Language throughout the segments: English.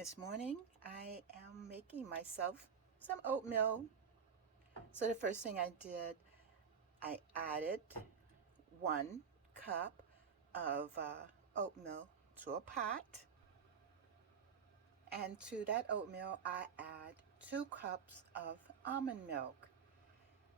This morning I am making myself some oatmeal. So the first thing I did, I added 1 cup of oatmeal to a pot. And to that oatmeal, I add 2 cups of almond milk.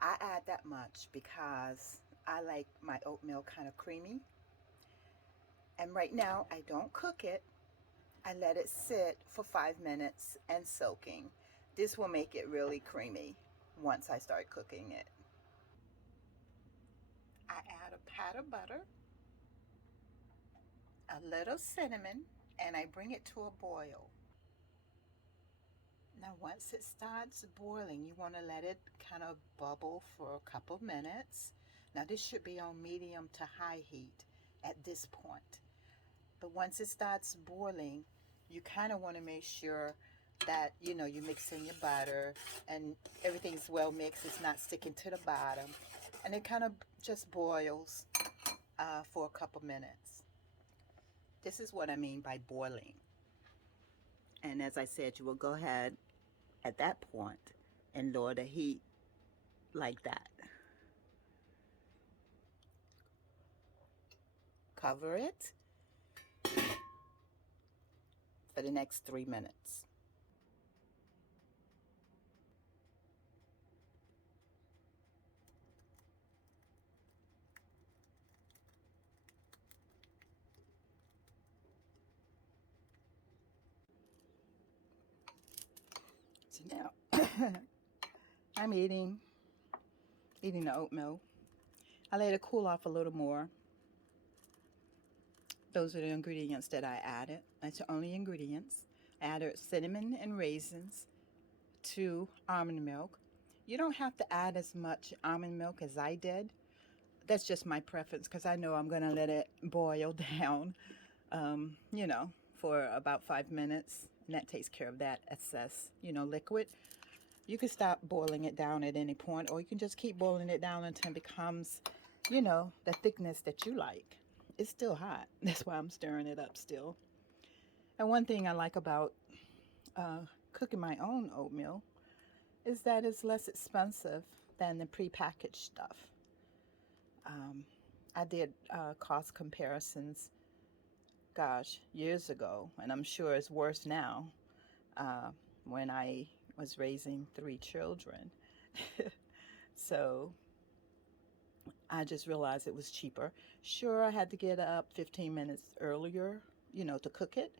I add that much because I like my oatmeal kind of creamy. And right now, I don't cook it. I let it sit for 5 minutes and soaking. This will make it really creamy once I start cooking it. I add a pat of butter, a little cinnamon, and I bring it to a boil. Now, once it starts boiling, you want to let it kind of bubble for a couple minutes. Now, this should be on medium to high heat at this point. But once it starts boiling, you kind of want to make sure that you're mixing your butter and everything's well mixed. It's not sticking to the bottom, and it kind of just boils for a couple minutes. This is what I mean by boiling. And as I said, you will go ahead at that point and lower the heat like that. Cover it for the next 3 minutes. So now I'm eating the oatmeal. I let it cool off a little more. Those are the ingredients that I added. That's the only ingredients. I added cinnamon and raisins to almond milk. You don't have to add as much almond milk as I did. That's just my preference because I know I'm going to let it boil down, for about 5 minutes. And that takes care of that excess, liquid. You can stop boiling it down at any point, or you can just keep boiling it down until it becomes, the thickness that you like. It's still hot. That's why I'm stirring it up still. And one thing I like about cooking my own oatmeal is that it's less expensive than the prepackaged stuff. I did cost comparisons, gosh, years ago, and I'm sure it's worse now when I was raising 3 children. So I just realized it was cheaper. Sure, I had to get up 15 minutes earlier, to cook it.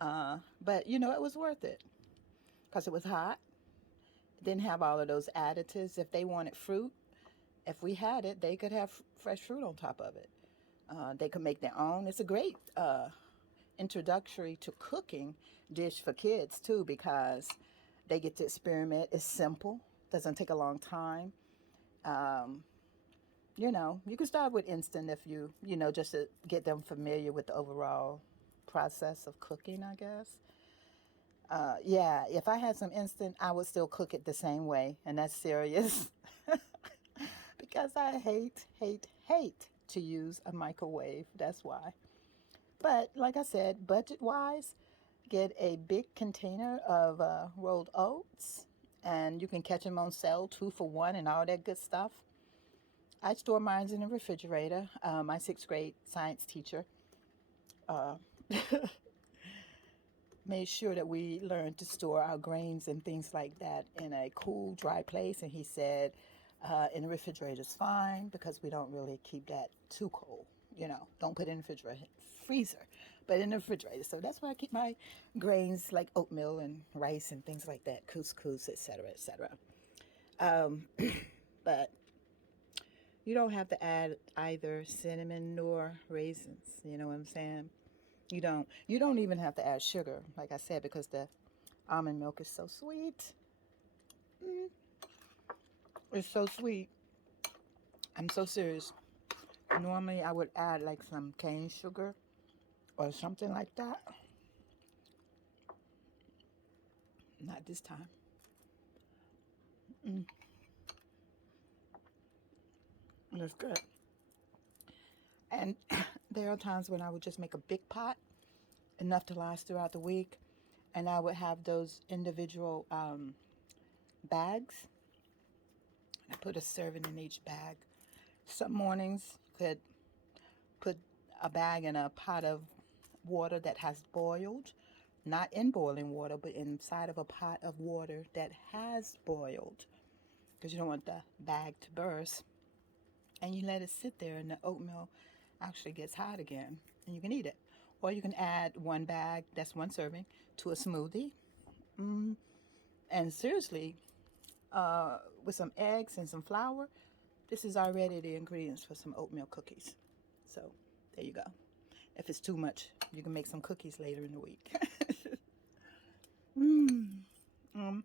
But, it was worth it because it was hot. It didn't have all of those additives. If they wanted fruit, if we had it, they could have fresh fruit on top of it. They could make their own. It's a great introductory to cooking dish for kids, too, because they get to experiment. It's simple. Doesn't take a long time. You can start with instant if just to get them familiar with the overall process of cooking, I guess. Yeah, if I had some instant, I would still cook it the same way, and that's serious. Because I hate to use a microwave. That's why. But like I said, budget-wise, get a big container of rolled oats, and you can catch them on sale 2 for 1 and all that good stuff. I store mine in the refrigerator. My 6th grade science teacher made sure that we learned to store our grains and things like that in a cool, dry place. And he said, in the refrigerator is fine because we don't really keep that too cold. Don't put it in the freezer, but in the refrigerator. So that's where I keep my grains like oatmeal and rice and things like that, couscous, etc., etc. But you don't have to add either cinnamon nor raisins. You know what I'm saying? You don't. You don't even have to add sugar, like I said, because the almond milk is so sweet. It's so sweet. I'm so serious. Normally, I would add like some cane sugar or something like that. Not this time. It's good. And there are times when I would just make a big pot, enough to last throughout the week, And I would have those individual bags. I put a serving in each bag. Some mornings you could put a bag in a pot of water that has boiled, not in boiling water, but inside of a pot of water that has boiled, because you don't want the bag to burst. And you let it sit there, and the oatmeal actually gets hot again, and you can eat it. Or you can add one bag, that's one serving, to a smoothie. Mm, and seriously, with some eggs and some flour, this is already the ingredients for some oatmeal cookies. So there you go. If it's too much, you can make some cookies later in the week. mm. um,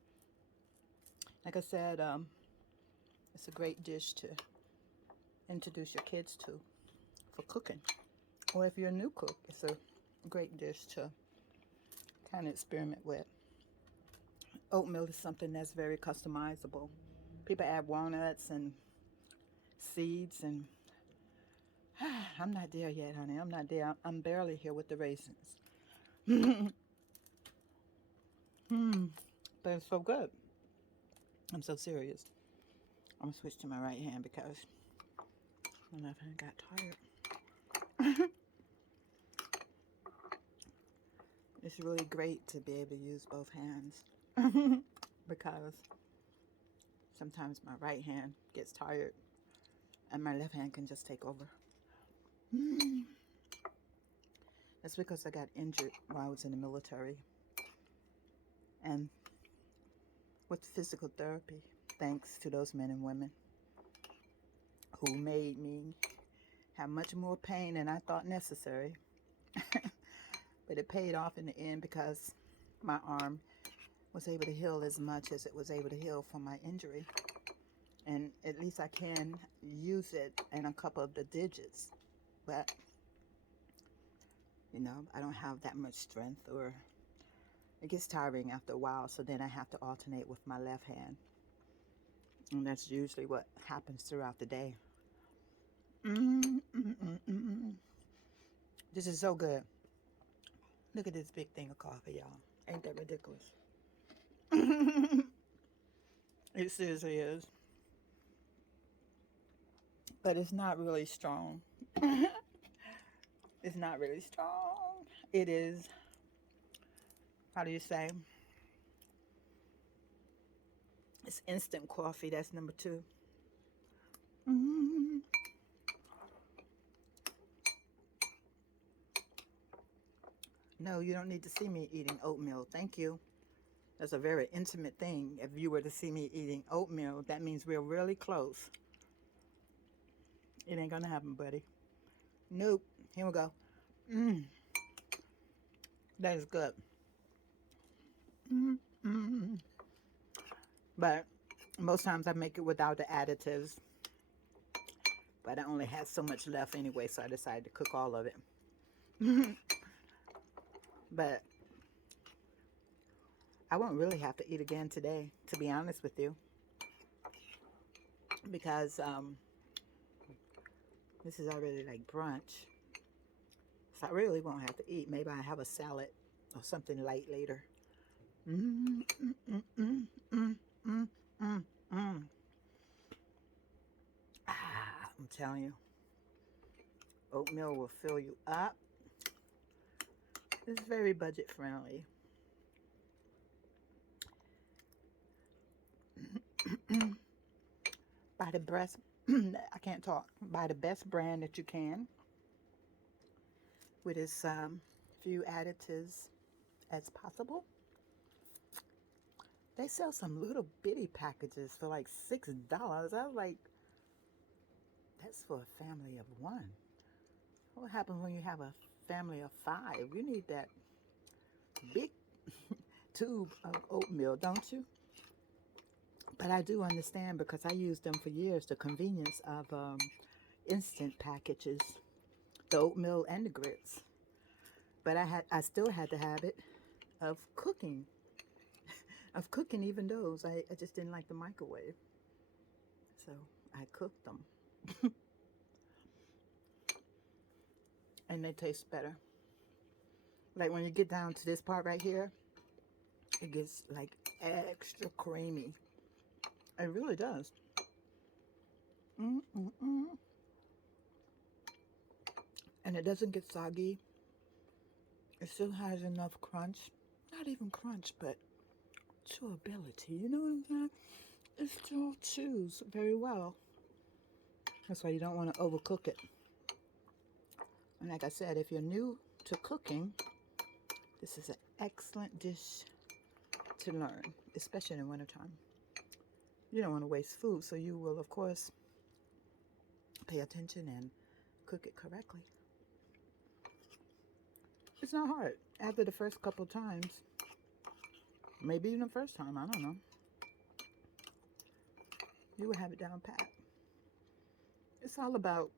like I said, it's a great dish to introduce your kids to for cooking. Or if you're a new cook, it's a great dish to kind of experiment with. Oatmeal is something that's very customizable. People add walnuts and seeds, and I'm not there yet, honey. I'm not there. I'm barely here with the raisins. Hmm. But it's so good. I'm so serious. I'm gonna switch to my right hand because my left hand got tired. It's really great to be able to use both hands because sometimes my right hand gets tired and my left hand can just take over. That's because I got injured while I was in the military. And with physical therapy, thanks to those men and women who made me have much more pain than I thought necessary. But it paid off in the end because my arm was able to heal as much as it was able to heal from my injury. And at least I can use it in a couple of the digits. But, I don't have that much strength, or it gets tiring after a while, so then I have to alternate with my left hand. And that's usually what happens throughout the day. This is so good. Look at this big thing of coffee, y'all. Ain't that ridiculous? It seriously is. But it's not really strong. It's not really strong. It is, how do you say? It's instant coffee. That's number 2. Mm-hmm. No, you don't need to see me eating oatmeal. Thank you. That's a very intimate thing. If you were to see me eating oatmeal, that means we're really close. It ain't gonna happen, buddy. Nope. Here we go. That is good. Mm-hmm. But most times I make it without the additives. But I only had so much left anyway, so I decided to cook all of it. But I won't really have to eat again today, to be honest with you. Because this is already like brunch. So I really won't have to eat. Maybe I have a salad or something light later. I'm telling you, oatmeal will fill you up. It's very budget friendly. Buy the best, I can't talk. Buy the best brand that you can with as few additives as possible. They sell some little bitty packages for like $6. I was like, that's for a family of 1. What happens when you have a family of 5? You need that big tube of oatmeal, don't you? But I do understand because I used them for years, the convenience of instant packages, the oatmeal and the grits. But I still had the habit of cooking, even those. I just didn't like the microwave, so I cooked them, and they taste better. Like when you get down to this part right here, it gets like extra creamy. It really does. Mm-mm-mm. And it doesn't get soggy. It still has enough crunch. Not even crunch, but chewability. You know what I'm saying? It still chews very well. That's why you don't want to overcook it. And like I said, if you're new to cooking, this is an excellent dish to learn, especially in the wintertime. You don't want to waste food, so you will, of course, pay attention and cook it correctly. It's not hard. After the first couple times, maybe even the first time, I don't know, you will have it down pat. It's all about,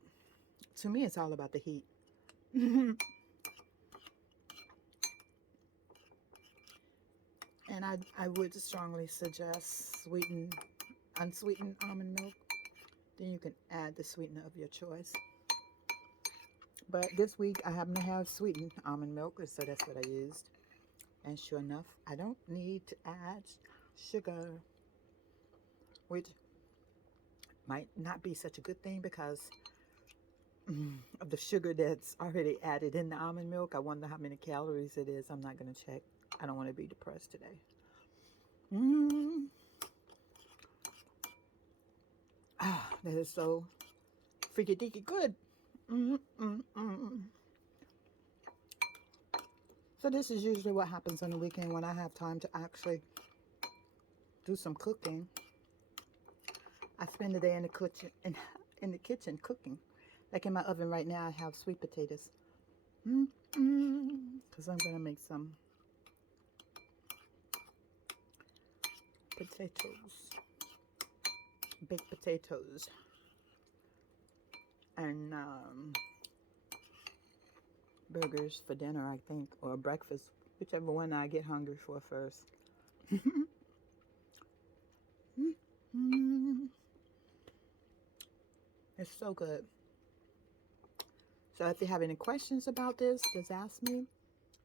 to me, it's all about the heat. And I would strongly suggest unsweetened almond milk. Then you can add the sweetener of your choice. But this week I happen to have sweetened almond milk, so that's what I used. And sure enough, I don't need to add sugar, which might not be such a good thing because of the sugar that's already added in the almond milk. I wonder how many calories it is. I'm not going to check. I don't want to be depressed today. Ah, that is so freaky deaky good. So this is usually what happens on the weekend when I have time to actually do some cooking. I spend the day in the kitchen cooking. Like in my oven right now, I have sweet potatoes. Because I'm going to make some potatoes. Baked potatoes. And burgers for dinner, I think. Or breakfast. Whichever one I get hungry for first. It's so good. So if you have any questions about this, just ask me.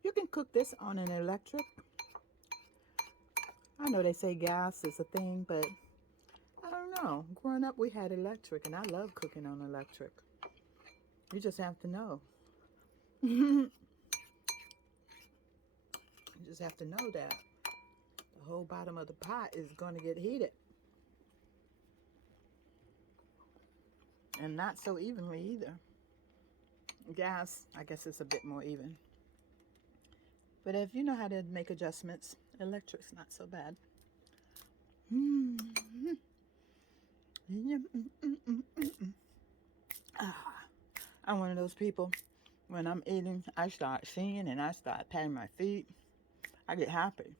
You can cook this on an electric. I know they say gas is a thing, but I don't know. Growing up, we had electric, and I love cooking on electric. You just have to know. You just have to know that the whole bottom of the pot is going to get heated. And not so evenly either. Gas, I guess it's a bit more even. But if you know how to make adjustments, electric's not so bad. I'm one of those people, when I'm eating, I start singing and I start patting my feet. I get happy.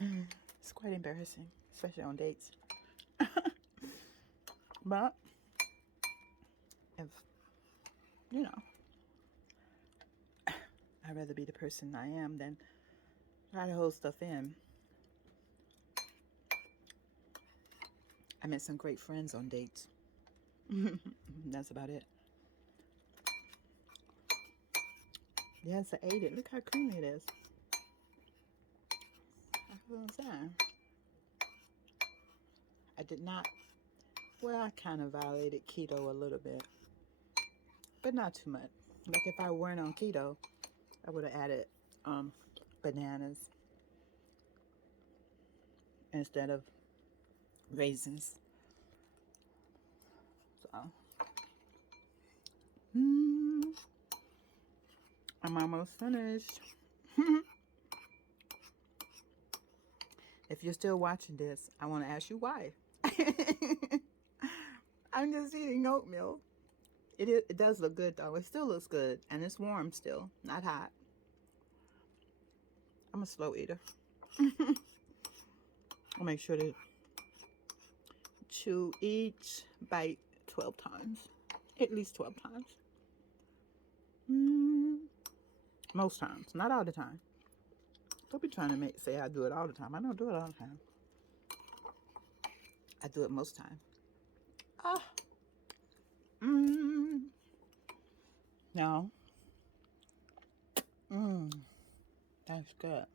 It's quite embarrassing, especially on dates. But if, you know, I'd rather be the person I am than try to hold stuff in. I met some great friends on dates. That's about it. Yes, I ate it. Look how creamy it is. That's what I'm saying. I did not, well, I kind of violated keto a little bit, but not too much. Like if I weren't on keto, I would have added bananas instead of raisins. So, I'm almost finished. If you're still watching this, I want to ask you why. I'm just eating oatmeal. It does look good though. It still looks good, and it's warm still, not hot. I'm a slow eater. I'll make sure to chew each bite 12 times, at least 12 times. Most times, not all the time. Don't be trying to say I do it all the time. I don't do it all the time. I do it most time. No. That's good.